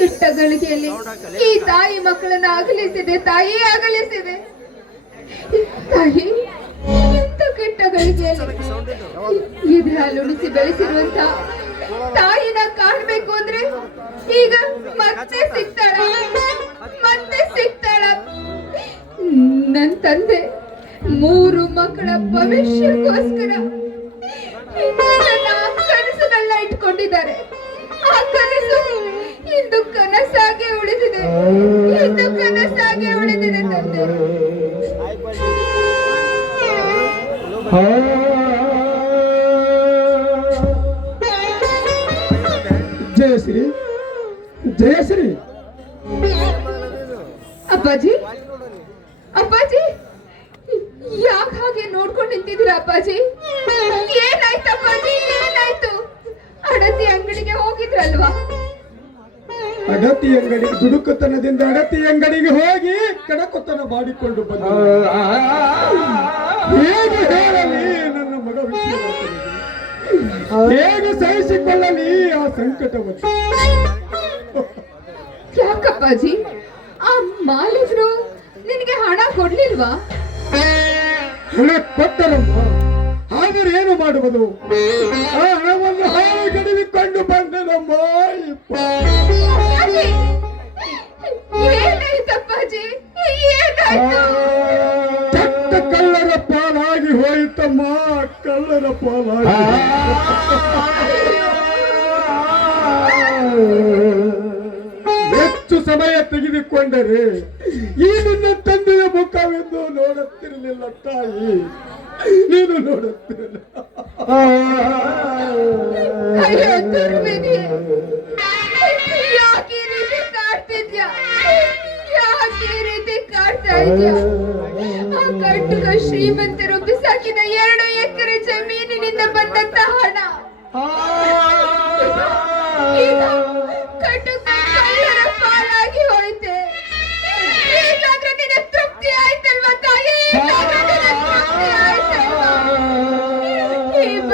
ಕೆಟ್ಟ ಗಳಿಗೆಯಲ್ಲಿ ಈ ತಾಯಿ ಮಕ್ಕಳನ್ನ ಅಗಲಿಸಿದೆ, ತಾಯಿ ಅಗಲಿಸಿದೆ. ತಾಯಿ ಎಂತ ಕೆಟ್ಟ ಗಳಿಗೆಯಲ್ಲಿ ಎದುರು ಹಾಲು ಬೆಳೆಸಿರುವಂತ ತಾಯಿನ ಕಾಣ್ಬೇಕು ಅಂದ್ರೆ ಈಗ ಮತ್ತೆ ಸಿಗ್ತಾಳ ಮತ್ತೆ ಸಿಗ್ತಾಳ. ನನ್ ತಂದೆ ಮೂರು ಮಕ್ಕಳ ಭವಿಷ್ಯಕ್ಕೋಸ್ಕರ ಕನಸುಗಳನ್ನ ಇಟ್ಕೊಂಡಿದ್ದಾರೆ. ಆ ಕನಸು ಇಂದು ಕನಸಾಗೆ ಉಳಿದಿದೆ. ಇಂದು ಕನಸಾಗೆ ಉಳಿದಿದೆ ತಂದೆ. ಜಯಶ್ರೀ ಜಯಶ್ರೀ ಅಪ್ಪಾಜಿ ಅಪ್ಪಾಜಿ ಯಾಕೆ ಹಾಗೆ ನೋಡ್ಕೊಂಡು ನಿಂತಿದ್ದೀರಾ ಅಪ್ಪಾಜಿ? ಅಂಗಡಿಗೆ ಹೋಗಿದ್ರಲ್ವಾ ಅಂಗಡಿ ಅಂಗಡಿಗೆ ದುಡುಕುತನದಿಂದ ಅಗತಿ ಅಂಗಡಿಗೆ ಹೋಗಿ ಕಡಕುತನ ಮಾಡಿಕೊಂಡು ಬಂದ ಹೇಗೆ ಹೇಳಲಿ ನನ್ನ ಮಗ? ಹೇಗೆ ಸಹಿಸಿಕೊಳ್ಳಲಿ ಆ ಸಂಕಟವನ್ನು ಯಾಕಪ್ಪಾಜಿ ಆ ಮಾಲೀಕರು ನಿನಗೆ ಹಣ ಕೊಡ್ಲಿಲ್ವಾ ಹಣ ಕೊಟ್ಟರಮ್ಮ ಆದರೆ ಏನು ಮಾಡುವುದು ಆ ಹಣವನ್ನು ಇಪ್ಪ. ಅಪ್ಪಾಜಿ, ಏನಾಯ್ತಪ್ಪಾಜಿ ಏನಾಯ್ತು? ಕೆಟ್ಟ ಕಳ್ಳರ ಪಾಲಾಗಿ ಹೋಯಿತಮ್ಮ ಕಳ್ಳರ ಪಾಲಾಗಿ. ಹೆಚ್ಚು ಸಮಯ ತೆಗೆದುಕೊಂಡರೆ ಈ ನಿನ್ನ ತಂದೆಯ ಮುಖವೆಂದು ನೋಡುತ್ತಿರಲಿಲ್ಲ ತಾಯಿ. ನೀನು ನೋಡುತ್ತಿರಲಿಲ್ಲ ಅಯ್ಯೋ ದುರ್ವಿಧಿ. ಯಾಕೆ ಈ ರೀತಿ ಕಾಡ್ತಿದ್ಯಾ? ಯಾಕೆ ಈ ರೀತಿ ಕಾಡ್ತಾ ಇದ್ಯಾ? ಆ ಕಟ್ಟುಗ ಶ್ರೀಮಂತರು ಬಿಸಾಕಿದ ಎರಡು ಎಕರೆ ಜಮೀನಿನಿಂದ ಬಂದಂತ ಹಣ. ಈಗ ಕಟ್ಟುಗ ಕಳ್ಳರ ಪಾಲಾಗಿ ಹೋಯ್ತೆ. ಈಗಾದ್ರೆ ನಿನ್ನ ತೃಪ್ತಿ ಆಯ್ತಲ್ವಾ ತಾಯಿ?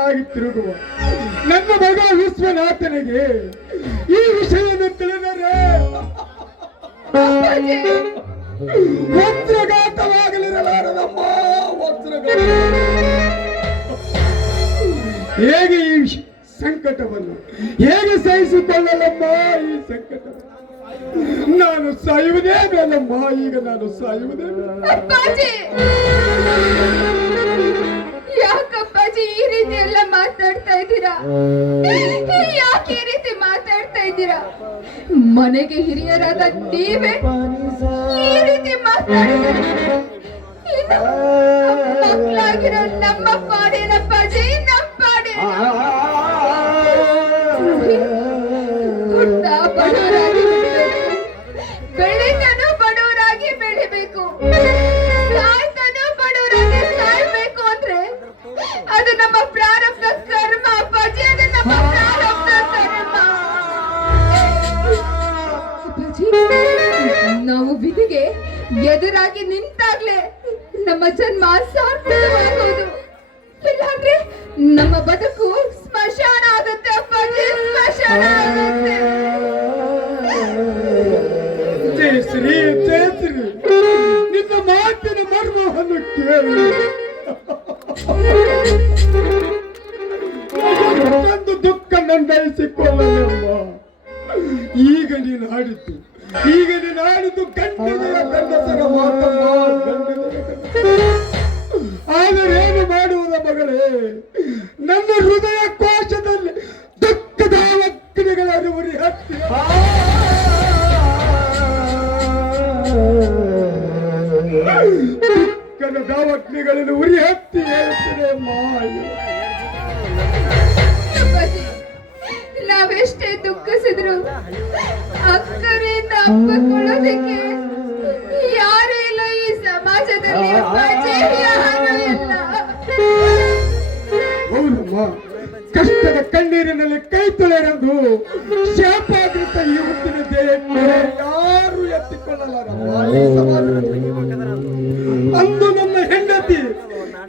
ನಿರಾಶನಾಗಿ ತಿರುಗುವ. ನನ್ನ ಮಗ ವಿಶ್ವನಾಥನಿಗೆ ಈ ವಿಷಯವನ್ನು ತಿಳಿದರೆ ವಜ್ರಘಾತವಾಗಲಿರಲಾರದಮ್ಮ ವಜ್ರಘಾತ. ಹೇಗೆ ಈ ಸಂಕಟವನ್ನು ಹೇಗೆ ಸಹಿಸಿಕೊಳ್ಳಲಮ್ಮ ಈ ಸಂಕಟ ನಾನು ಸಾಯುವುದೇ ಬೇಡಮ್ಮ ಈಗ ನಾನು ಸಾಯುವುದೇ ಬೇಡ. ಯಾಕಪ್ಪಾಜಿ ಈ ರೀತಿ ಎಲ್ಲ ಮಾತಾಡ್ತಾ ಇದ್ದೀರಾ? ಯಾಕೆ ಈ ರೀತಿ ಮಾತಾಡ್ತಾ ಇದ್ದೀರಾ? ಮನೆಗೆ ಹಿರಿಯರಾದ ನೀವೇ ಈ ರೀತಿ ಮಾತಾಡಿದ್ರೆ ಮಕ್ಕಳಾಗಿರೋ ನಮ್ಮ ಪಾಡೇನಪ್ಪಾಜಿ ನಮ್ಮ ಪಾಡೇನ ಬಡವರಾಗಿ. ಬೆಳಿತಾನೂ ಬಡವರಾಗಿ ಬೆಳಿಬೇಕು. ಅದು ನಮ್ಮ ಪ್ರಾರಬ್ಧ ಕರ್ಮ, ಅಪ್ಪಾಜಿ, ಅದು ನಮ್ಮ ಪ್ರಾರಬ್ಧ ಕರ್ಮ. ನಾವು ವಿಧಿಗೆ ಎದುರಾಗಿ ನಿಂತಾಗ್ಲೇ ನಮ್ಮ ಜನ್ಮ ಸಾರ್ಥಕವಾಗೋದು. ಇಲ್ಲಾಂದ್ರೆ ನಮ್ಮ ಬದುಕು ಸ್ಮಶಾನ ಆಗುತ್ತೆ, ಅಪ್ಪಾಜಿ, ಸ್ಮಶಾನ ಆಗುತ್ತೆ. ನಿನ್ನ ಮಾತಿನ ಮರ್ಮವನ್ನು ಕೇಳಿ. ಒಂದು ದುಃಖ ನಂದಯಿಸಿಕೊಳ್ಳಲಮ್ಮ ಈಗ ನೀನು ಆಡಿದ್ದು ಈಗ ನೀನು ಆಡಿದ್ದು ಗಂಡನೆಯ ಗಂಡಸರ ಮಾತಮ್ಮ ಆದರೆ ಏನು ಮಾಡುವುದ ಮಗಳೇ? ನನ್ನ ಹೃದಯ ಕೋಶದಲ್ಲಿ ದುಃಖದ ಅಗ್ನಿಗಳನ್ನು ಉರಿ ಹತ್ತಿ ನನ್ನ ದಾವಕ್ನಿಗಳನ್ನು ಉರಿ ಹತ್ತಿ ಹೇಳ್ತದೆ ಮಾಯ. ನಾವೆಷ್ಟೇ ದುಃಖಿಸಿದ್ರು ಅಕ್ಕರಿಂದ ಅಪ್ಪಕೊಳ್ಳೋದಕ್ಕೆ ಯಾರೇ ಇಲ್ಲ ಈ ಸಮಾಜದಲ್ಲಿ ಹೌದಮ್ಮ ಕಷ್ಟದ ಕಣ್ಣೀರಿನಲ್ಲಿ ಕೈ ತೊಳೆರೆಂದು ಶಾಪಾಗೃತ ಈ ಹುಟ್ಟಿನ ದೇಹಕ್ಕೆ ಯಾರು ಎತ್ತಿಕೊಳ್ಳಲಾರ ಅಂದು ನನ್ನ ಹೆಂಡತಿ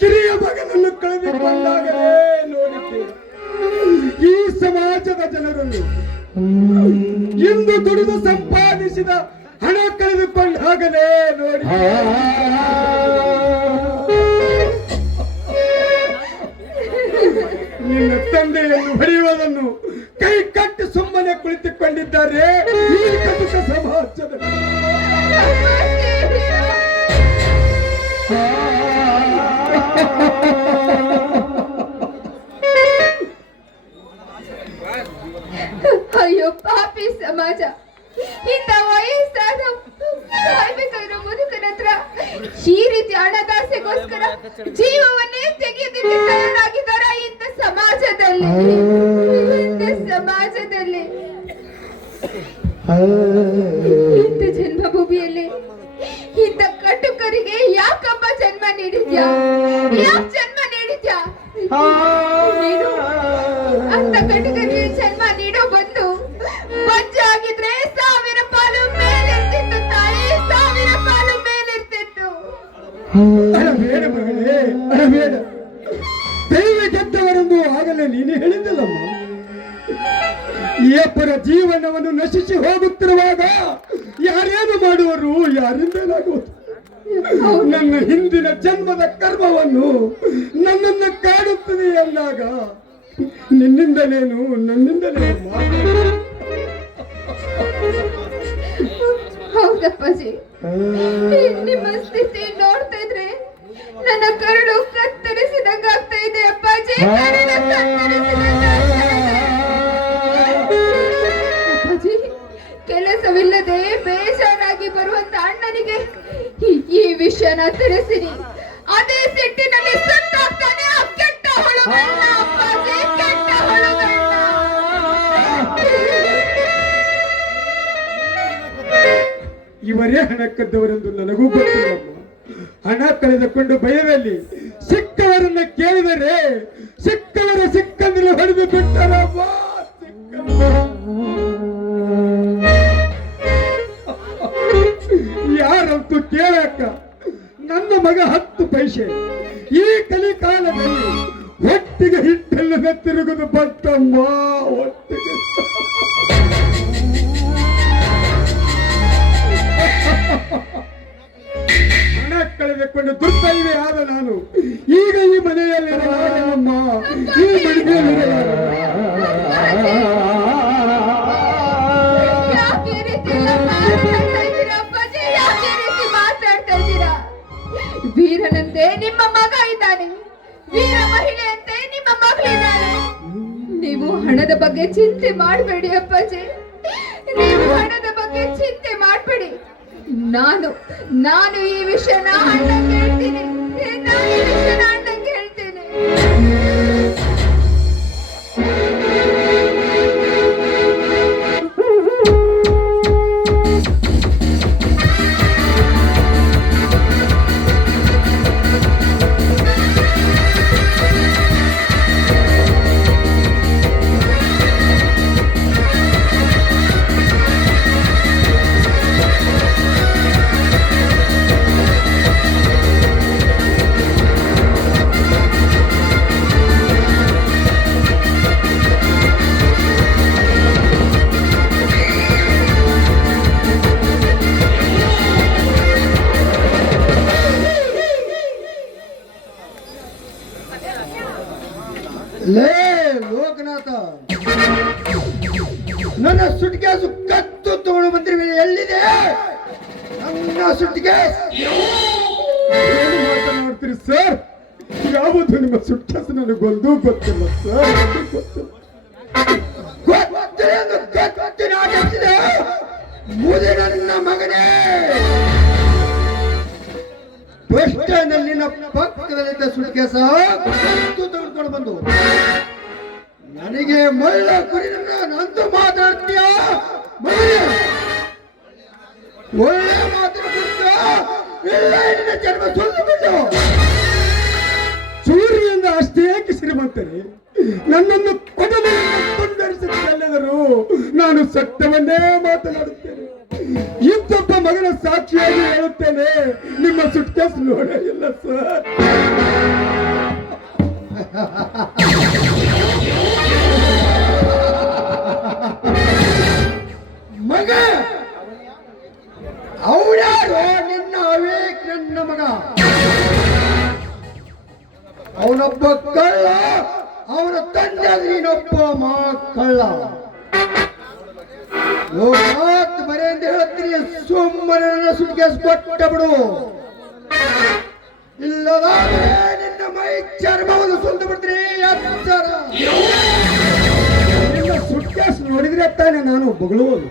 ಕಿರಿಯ ಮಗನನ್ನು ಕಳೆದುಕೊಂಡಾಗಲೇ ನೋಡಿದ್ದೆ ಈ ಸಮಾಜದ ಜನರನ್ನು ಇಂದು ದುಡಿದು ಸಂಪಾದಿಸಿದ ಹಣ ಕಳೆದುಕೊಂಡಾಗಲೇ ನೋಡಿ ಸುಮ್ಮನೆ ನೀನು ಅಂತ ಕಟುಕರಿಗೆ ಜನ್ಮ ನೀಡೋ ಬಂದು ಬಚ್ಚಾಗಿದ್ರೆ ಸಾವಿರ ಪಾಲು ಮೇಲಿರ್ತಿತ್ತು ತಾಯಿ ಸಾವಿರ ಪಾಲು ಮೇಲಿರ್ತಿತ್ತು. ಅಳಬೇಡ ಮಗಳೇ ಅಳಬೇಡ ದೈವ ಗೆದ್ದವರೆಂದು ಆಗಲೇ ನೀನು ಹೇಳಿದ್ದಲ್ಲಮ್ಮ. ಈ ಅಪ್ಪರ ಜೀವನವನ್ನು ನಶಿಸಿ ಹೋಗುತ್ತಿರುವಾಗ ಯಾರೇನು ಮಾಡುವರು? ಯಾರಿಂದ ಹೌದು. ನನ್ನ ಹಿಂದಿನ ಜನ್ಮದ ಕರ್ಮವನ್ನು ವಿಷಯನ ತಿಳಿಸಿರಿ. ಅದೇ ಸಿಟ್ಟಿನಲ್ಲಿ ಸುಟ್ಟಾಗ್ತಾನೆ ಆ ಕೆಟ್ಟ ಹುಳುಗಳನ್ನ ಅಪ್ಪಾಜಿ, ಕೆಟ್ಟ ಹುಳುಗಳನ್ನ ಇವರೇ ಹಣ ಕದ್ದವರೆಂದು ನನಗೂ ಗೊತ್ತಿಲ್ಲಮ್ಮ ಹಣ ಕಳೆದುಕೊಂಡು ಭಯದಲ್ಲಿ ಸಿಕ್ಕವರನ್ನ ಕೇಳಿದರೆ ಸಿಕ್ಕವರ ಸಿಕ್ಕಂದ್ರೆ ಹೊಡೆದು ಬಿಟ್ಟರಮ್ಮ ಕಳೆದುಕೊಂಡು ದುರ್ದೈವಿ ಆದ ನಾನು. ಈಗ ಈ ಮನೆಯಲ್ಲಿ. ಈ ಮನೆಯಲ್ಲಿ ವೀರನಂತೆ ನಿಮ್ಮ ಮಗ ಇದ್ದಾನೆ. ವೀರ ಮಹಿಳೆಯಂತೆ ನಿಮ್ಮ ಮಗಳಿದ್ದಾನೆ ನೀವು ಹಣದ ಬಗ್ಗೆ ಚಿಂತೆ ಮಾಡಬೇಡಿ ಅಪ್ಪಾಜಿ. ನೀವು ಹಣದ ಬಗ್ಗೆ ಚಿಂತೆ ಮಾಡಬೇಡಿ. ನಾನು ನಾನು ಈ ವಿಷಯನ ಅಣ್ಣಂಗೆ ಹೇಳ್ತೀನಿ ನಾನು ಈ ವಿಷಯನ ಮಾತನಾಡ್ತೀರಿ ಸರ್, ಯಾವುದು ನಿಮ್ಮ ಸುಟ್ಕೇಸು ನನಗೊಂದು ಗೊತ್ತಿಲ್ಲ, ಸರ್ ಮಗನೇ! ತೆಗೆದುಕೊಂಡು ಬಂದು ನನಗೆ ಮೊಳ್ಳ ಕುರಿ ನಂದು ಮಾತಾಡ್ತೀಯ? ಒಳ್ಳೆ ಮಾತಿನ ನಿನ್ನ ಜನ್ಮ ಸುಳ್ಳು ಬಿಟ್ಟು ಸೂರ್ಯನಿಂದ ಅಷ್ಟೇ ಶ್ರೀಮಂತರೇ ನನ್ನನ್ನು ಕೊಡಲಿ ನಾನು ಸತ್ಯವನ್ನೇ ಮಾತನಾಡುತ್ತೇನೆ. ಇಂತೊಬ್ಬ ಮಗನ ಸಾಕ್ಷಿಯಾಗಿ ಹೇಳುತ್ತೇನೆ. ನಿಮ್ಮ ಸುಟ್ಕೇಸ್ ನೋಡೇ ಇಲ್ಲ ಸರ್ ಅವನೊಬ್ಬ ಕಳ್ಳ ಅವನ ತಂದೆ ನೀನೊಬ್ಬ ಮಾ ಕಳ್ಳ ಲೋಕಾತ್ ಬರೇ ಅಂತ ಹೇಳ್ತೀನಿ ಸುಮ್ಮನೆ ಸುಟ್ಕೇಸ್ ಕೊಟ್ಟ ಬಿಡು. ಇಲ್ಲದಾದ್ರೆ ನಿನ್ನ ಮೈ ಚರ್ಮವನ್ನು ಸುಲ್ದು ಬಿಡ್ತೀನಿ ಎಚ್ಚರ ನಿನ್ನ ಸುಟ್ಕೇಸ್ ನೋಡಿದ್ರೆ ತಾನೆ ನಾನು ಬೊಗಳುವುದು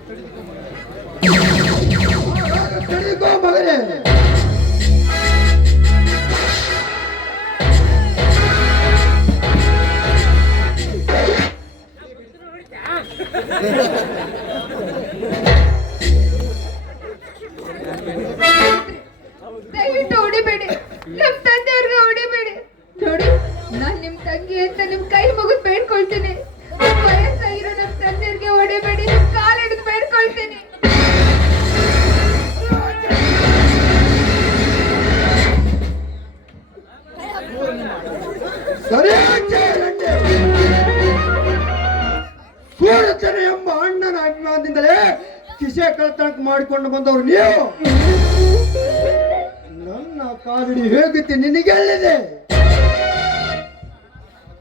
ತಿಳಿದುಕೋ ಮಗನೇ ದಯವಿಟ್ಟು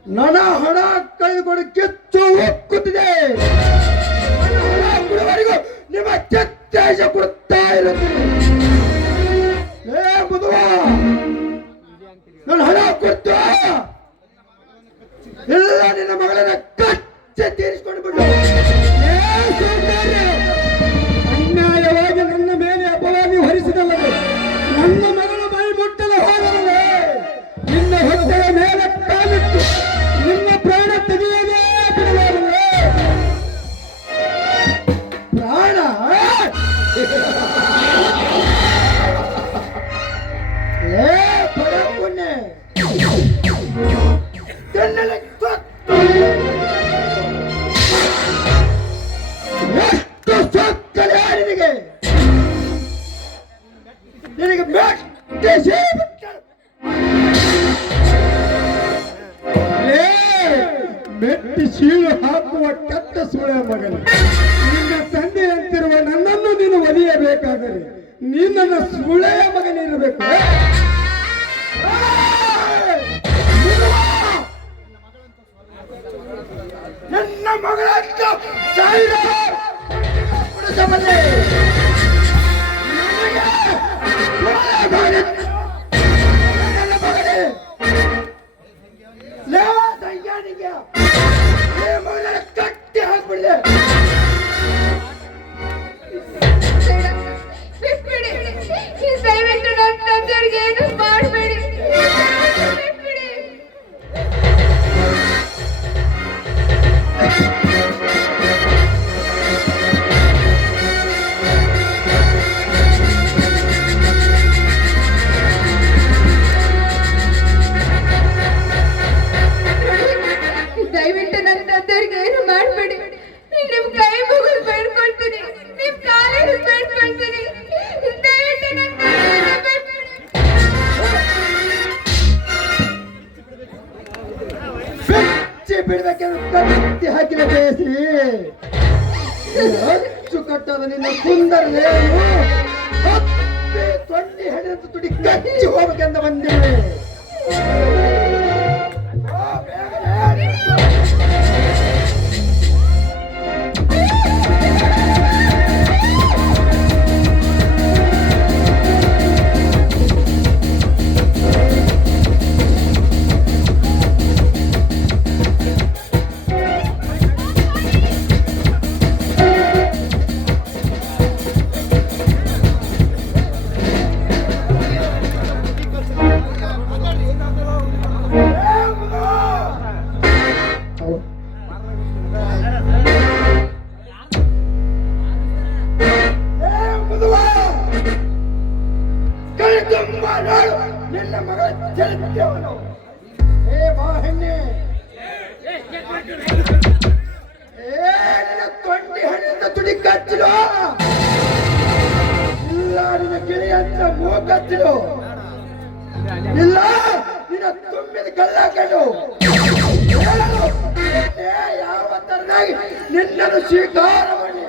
ನನ್ನ ಹಣ ಕೈಗೊಂಡು ಕಿತ್ತು ಉಕ್ಕುತ್ತಿದೆ ನಿಮ್ಮ ಕೆಚ್ಚ ಕೊಡುತ್ತಾ ಇರುತ್ತೆ. ಏ ನನ್ನ ಹಣ ಕೊಡ್ತು? ಎಲ್ಲ ನಿನ್ನ ಮಗಳನ್ನ ಕಚ್ಚ ತೀರಿಸಿಕೊಂಡು ಬಿಡು. ಏ ಸೌಂದರ್ಯ! ಅನ್ಯಾಯವಾಗಿ ನನ್ನ ಮೇಲೆ ಅಪವಾದಿ ಹೊರಿಸಿದಲ್ಲದೆ ನನ್ನ ಏ ಬಡ ಪುಣ್ಯ ನಿನ್ನ ಮಗ ಚರಿತ್ರೆಯವನು ಏ ಬಾ ಹೆಣ್ಣೆ. ಏ, ನಿನ್ನ ತೊಂಡಿ ಹಣ್ಣಿಂದ ತುಡಿ ಕಚ್ಚಿಡು. ಇಲ್ಲ, ನಿನ್ನ ಮೂಗು ಕಚ್ಚಿಡು. ಇಲ್ಲ, ನಿನ್ನ ತುಂಬಿದ ಗಲ್ಲ ಕಣ್ಣು. ಯಾವ ತರನಾಗಿ ನಿನ್ನನ್ನು ಸ್ವೀಕಾರ ಮಾಡಿ.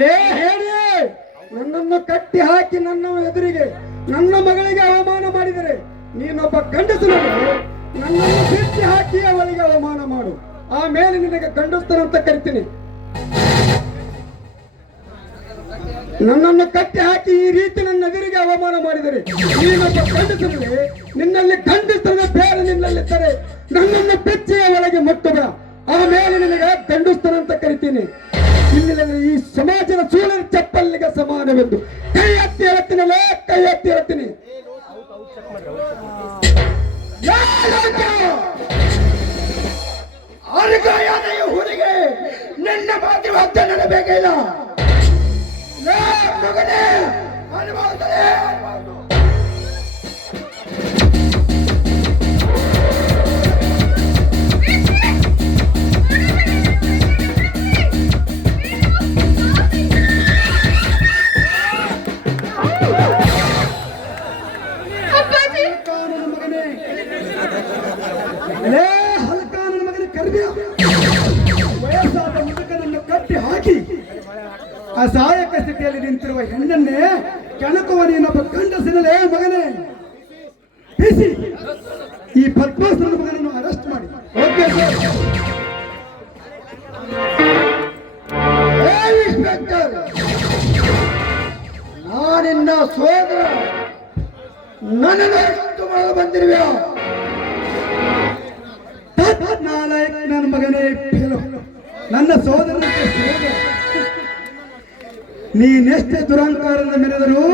ಲೇ, ಹೇಳಿ. ನನ್ನನ್ನು ಕಟ್ಟಿ ಹಾಕಿ ನನ್ನ ಎದುರಿಗೆ. ನನ್ನ ಮಗಳಿಗೆ ಅವಮಾನ ಮಾಡಿದರೆ ನೀನೊಬ್ಬ ಗಂಡಸನನ್ನು ನನ್ನನ್ನು ಬಿಚ್ಚಿ ಹಾಕಿ ಅವಳಿಗೆ ಅವಮಾನ ಮಾಡು. ಆಮೇಲೆ ನಿನಗೆ ಗಂಡಸ್ತನಂತ ಕರಿತೀನಿ. ನನ್ನನ್ನು ಕಟ್ಟಿ ಹಾಕಿ ಈ ರೀತಿ ನನ್ನ ಎದುರಿಗೆ ಅವಮಾನ ಮಾಡಿದರೆ ನೀನೊಬ್ಬ ಗಂಡಸನಲ್ಲಿ ನಿನ್ನಲ್ಲಿ ಗಂಡಸ್ತನ ಬೇರೆ ನಿನ್ನಲ್ಲಿದ್ದರೆ ನನ್ನನ್ನು ಬೆಚ್ಚೆಯ ಒಳಗೆ ಮುಟ್ಟಬೇಡ ಆಮೇಲೆ ನಿನಗೆ ಗಂಡಸ್ತನ ಅಂತ ಕರಿತೀನಿ. ಇಲ್ಲಿನ ಈ ಸಮಾಜದ ಸೂಳನ ಚಪ್ಪಲ್ಲಿಗೆ ಸಮಾನವೆಂದು. ಕೈ ಎತ್ತಿ ಹೇಳ್ತೀನಲ್ಲೇ ಕೈ ಎತ್ತಿ ಹೇಳ್ತೀನಿ. ಅರ್ಗಾಯಾದ ಈ ಹುಡುಗಿ ನಿನ್ನ ಮಾತಿ ಮತ್ತೆ ನಡೆಬೇಕಿಲ್ಲ. ಮಗನೇ ಅನುಭವಿಸಲೇ ಲೇ ಹಲ್ಕ ನನ್ನ ಮಗನ ಕರ್ಬಿಯ ವಯಸ್ಸಾದ ಮುದುಕನನ್ನು ಕಟ್ಟಿ ಹಾಕಿ ಅಸಹಾಯಕ ಸ್ಥಿತಿಯಲ್ಲಿ ನಿಂತಿರುವ ಹೆಣ್ಣನ್ನೇ ಕೆಣಕುವ ನೀನೊಬ್ಬ ಗಂಡಸಿನಲೇ ಮಗನೇ. ಬಿಸಿ. ಈ ಪದ್ಮಾಸನ ಮಗನನ್ನು ಅರೆಸ್ಟ್ ಮಾಡಿ. ಓಕೆ ಇನ್ಸ್ಪೆಕ್ಟರ್ ನಾನಿನ್ನ ಸೋದರ. ನನ್ನನ್ನು ಎಷ್ಟು ಮಾಡಲು ಬಂದಿರುವೆ ನಾಲಾಯಕ್ ನನ್ನ ಮಗನೇ. ನನ್ನ ಸೋದರ ನೀನೆಷ್ಟೇ ದುರಂಕಾರದ ಮೆರೆದರೂ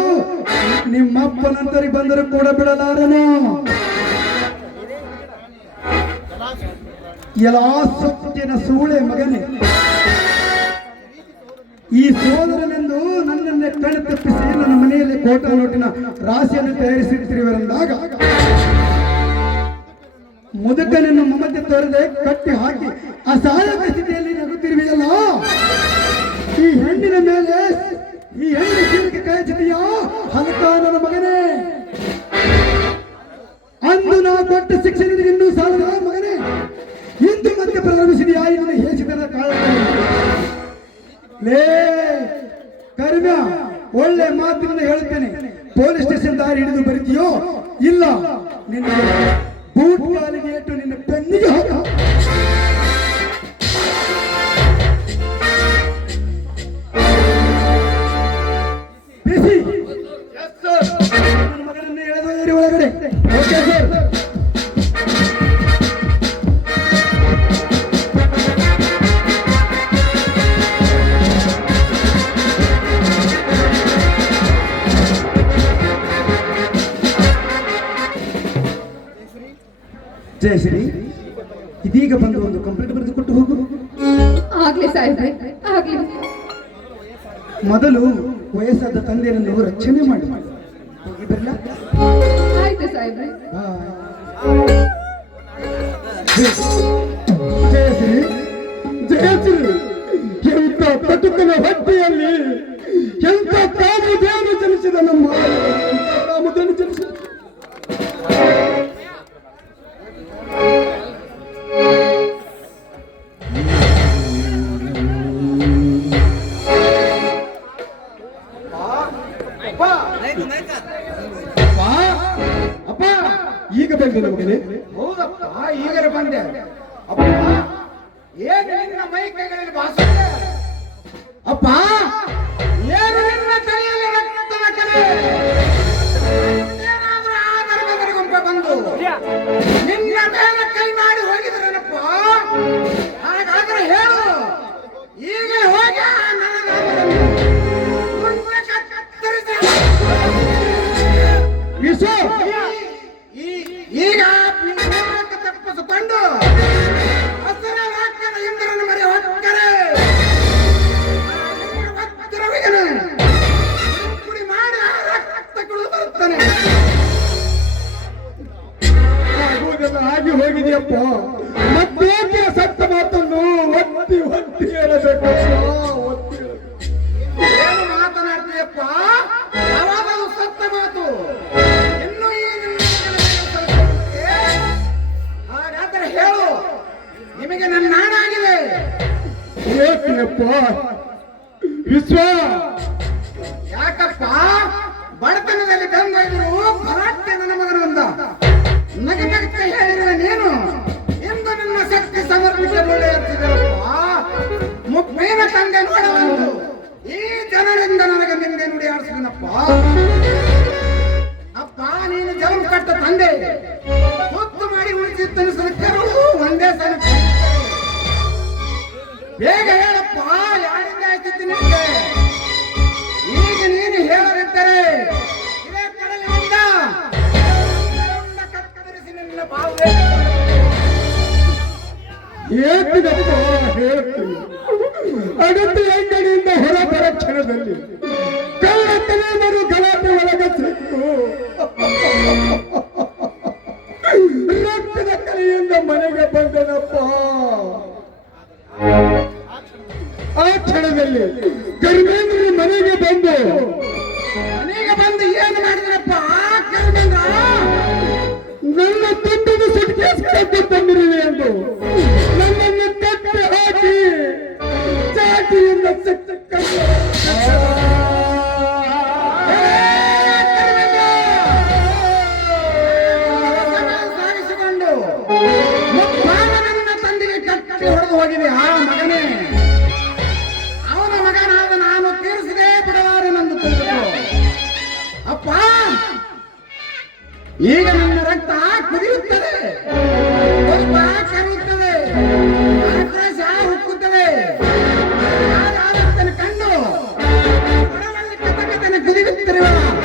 ನಿಮ್ಮಪ್ಪನಂತರಿ ಬಂದರೂ ಕೂಡ ಬಿಡಲಾರನು. ಎಲ್ಲ ಸೊಕ್ಕಿನ ಸೂಳೆ ಮಗನೇ. ಈ ಸೋದರನೆಂದು ನನ್ನನ್ನೇ ಕಣ್ಣು ತಪ್ಪಿಸಿ ನನ್ನ ಮನೆಯಲ್ಲಿ ಕೋಟ ನೋಟಿನ ರಾಶಿಯನ್ನು ತಯಾರಿಸಿರ್ತಿರುವರೆಂದಾಗ ಮುದುಕನನ್ನು ಮಮತೆ ತೋರದೆ ಕಟ್ಟಿ ಹಾಕಿ ಅಸಹಾಯಕ ಸ್ಥಿತಿಯಲ್ಲಿ ನಗುತ್ತಿರುವೆಯಲ್ಲ? ಈ ಹೆಣ್ಣಿನ ಮೇಲೆ, ಈ ಹೆಣ್ಣು ಜೀವಕ್ಕೆ ಕಾಯಿಸಿದೆಯಾ ಹಲಕ ನನ್ನ ಮಗನೇ! ಅಂದು ನಾ ಕೊಟ್ಟ ಶಿಕ್ಷೆ ನಿನಗೆ ಇನ್ನೂ ಸಾಲದ ಮಗನೇ! ಇಂದು ಮತ್ತೆ ಪ್ರಾರಂಭಿಸಿದೆಯಾ? ಇನ್ನು ಹೇಸಿದರ ಕಾಲ ಲೇ ಕರ್ಮ್ಯ ಒಳ್ಳೆ ಮಾತುಗಳನ್ನು ಹೇಳ್ತೇನೆ ಪೊಲೀಸ್ ಸ್ಟೇಷನ್ ದಾರಿ ಹಿಡಿದು ಬರಿತೀಯೋ ಇಲ್ಲ. ನಿನ್ನ ಬೂಟ್ ಕಾಲಿಗೆ ಇಟ್ಟು ನಿನ್ನ ಬೆನ್ನಿಗೆ ಹಾಕ ಬಿಸಿ ಜಯಶ್ರೀ ಇದೀಗ ಬಂದು ಒಂದು ಕಂಪ್ಲೇಂಟ್ ಬರೆದು ಕೊಟ್ಟು ಹೋಗು. ಆಗ್ಲಿ ಸಾಹೇಬ್ರೆ ಆಗ್ಲಿ. ಮೊದಲು ವಯಸ್ಸಾದ ತಂದೆಯನ್ನು ರಕ್ಷಣೆ ಮಾಡಿ. ಮುಪ್ಪೇನ ಈ ಜನರಿಂದ ನನಗೆ ನಿಂದೆ ನುಡಿ ಆಡಿಸಿದನಪ್ಪ. ಅಪ್ಪ, ನೀನು ಜನ್ಮ ಕಟ್ಟ ತಂದೆ. ಹೊತ್ತು ಮಾಡಿ ಉಳಿಸಿದ್ದನ್ನು ಸಲಕರು ಒಂದೇ ಸಲ ಬೇಗ ಹೇಳಪ್ಪ, ಯಾರಿಂದ ಆಯ್ತಿತ್ತು ನಿನಗೆ? ಈಗ ನೀನು ಹೇಳರಿದ್ದರೆ ಇದೇ ಕಡಲಿನಿಂದ ಕತ್ತರಿಸಿ ನಿನ್ನ ಬಾವು ಹೇಳ್ತೀನಪ್ಪ ಹೇಳ್ತೀನಿ ಅಗತ್ಯ ಅಂಗಡಿಯಿಂದ ಹೊರ ಬರ ಕ್ಷಣದಲ್ಲಿ ಮರು ಗಲಾಟೆ ಒಳಗೆ ಸಿಕ್ಕು. ರಕ್ತದ ಕಲೆಯಿಂದ ಮನೆಗೆ ಬಂದನಪ್ಪ. ಆ ಕ್ಷಣದಲ್ಲಿ ಧರ್ಮೇಂದ್ರ ಮನೆಗೆ ಬಂದು ಮನೆಗೆ ಬಂದು ಏನು ಮಾಡಿದ್ರಪ್ಪ? ಆ ನನ್ನ ತುಂಬಿದ ಸುಟ್ಕೇಸ್ ಕಟ್ಟಿ ತಂದಿರುವೆ ಎಂದು ನನ್ನನ್ನು ಕಟ್ಟಿ ಹಾಕಿ Happy in the くぐり抜ければ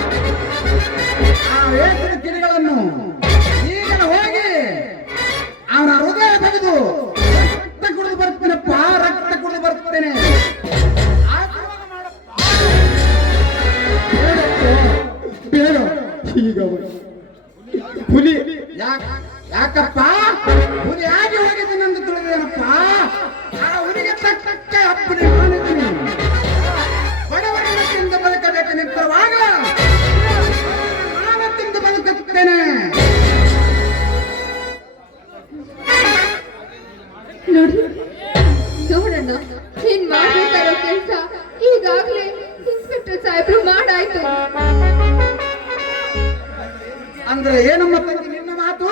ಅಂದ್ರೆ ಏನಮ್ಮ ತಂಗಿ ನಿನ್ನ ಮಾತು?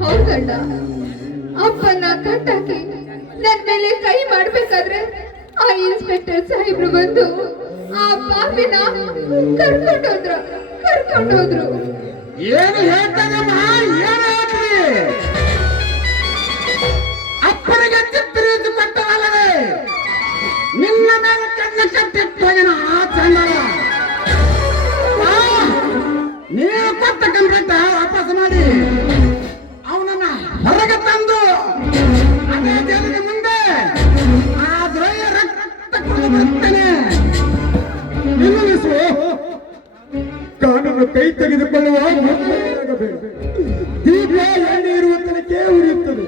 ಹೌದಣ್ಣ ಅಪ್ಪನ ಕಟ್ಟಾಕಿ ನನ್ ಮೇಲೆ ಕೈ ಮಾಡ್ಬೇಕಾದ್ರೆ ಆ ಇನ್ಸ್ಪೆಕ್ಟರ್ ಸಾಹೇಬ್ರು ಬಂದು ಆ ಪಾಪಿನ ಕರ್ಕೊಂಡೋದ್ರ ಕರ್ಕೊಂಡೋದ್ರು ಏನು ಹೇಳ್ತಾನಮ್ಮ ಏನು ಹೇಳ್ತೀರಿ? ಅಪ್ಪನಿಗೆ ಚಿತ್ರೀತು ಕೊಟ್ಟವಲ್ಲದೆ ನಿನ್ನ ಮೇಲೆ ಕಣ್ಣ ಕಟ್ಟಿಟ್ಟು ಆ ಚಂಡಲ ಆ, ನೀವು ಕೊಟ್ಟ ಕಂಪ್ಲೇಂಟ್ ವಾಪಸ್ ಮಾಡಿ. ಅವನನ್ನ ಹೊರಗೆ ತಂದು ಅದೇ ಜೈಲಿನ ಮುಂದೆ ಆ ದ್ರೋಹ ರಕ್ತ ಕುಡಿದು ಬರ್ತೇನೆ ನಿಲ್ಲಿಸು. ಕಾನೂನು ಕೈ ತೆಗೆದುಕೊಳ್ಳುವ. ದೀಪ ಎಣ್ಣೆ ತನಕೇ ಉರಿಯುತ್ತದೆ.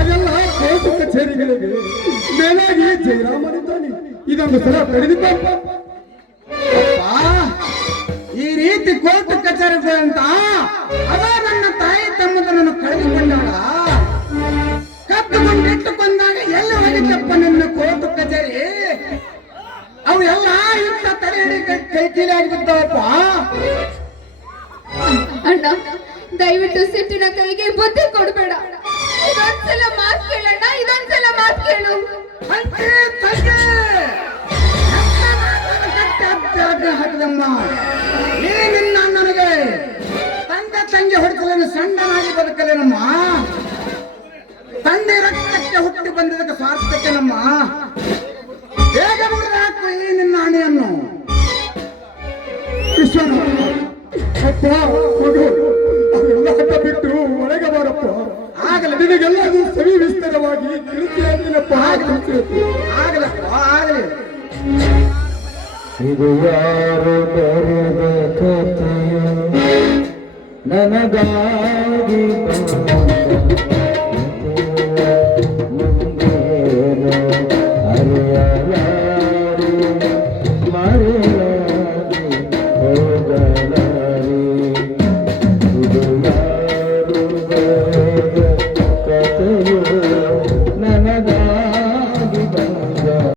ಅದೆಲ್ಲ ಕೋರ್ಟ್ ಕಚೇರಿಗಳಿಗೆ. ಮೇಲಾಗಿ ಜಯರಾಮನಿದ್ದಾನೆ. ಇದೊಂದು ಸಲ ತಡೆದುಕೊಂಡ ರೀತಿ ಕೋರ್ಟ್ ಕಚೇರಿಗಳಂತ ಅಂತ ಅವ ನನ್ನ ತಾಯಿ ತಮ್ಮದನ್ನು ಕಳೆದುಕೊಂಡಾಳ. ಕತ್ತುಕೊಂಡಿಟ್ಟು ಬಂದಾಗ ಎಲ್ಲಿ ಹೋಗಿದ್ದಪ್ಪ ನನ್ನ ಕೋರ್ಟ್ ಕಚೇರಿ? ಅವು ಎಲ್ಲ ಇಂಥ ತಲೆ ಕೈ- ಕೀಲಿ ಆಗಿಬಿದ್ದಾವಪ್ಪ ಅಣ್ಣ ದಯವಿಟ್ಟು ಸಿಟ್ಟಿನ ಕೈಗೆ ಬುದ್ಧಿ ಕೊಡಬೇಡ. ಇದೊಂದ್ಸಲ ಮಾತ್ ಕೇಳಣ್ಣ ಇದೊಂದ್ಸಲ ಮಾತ್ ಕೇಳು. ತಂಗಿ! ಆಜ್ಞೆ ಹಾಕಿದಮ್ಮ. ಈ ನಿನ್ನ ನನಗೆ ತಂದೆ ತಂಗಿ ಹೊಡೆಸಲೇನು ಸಣ್ಣನಾಗಿ ಬದುಕಲೇನಮ್ಮ? ತಂದೆ ರಕ್ತಕ್ಕೆ ಹುಟ್ಟಿ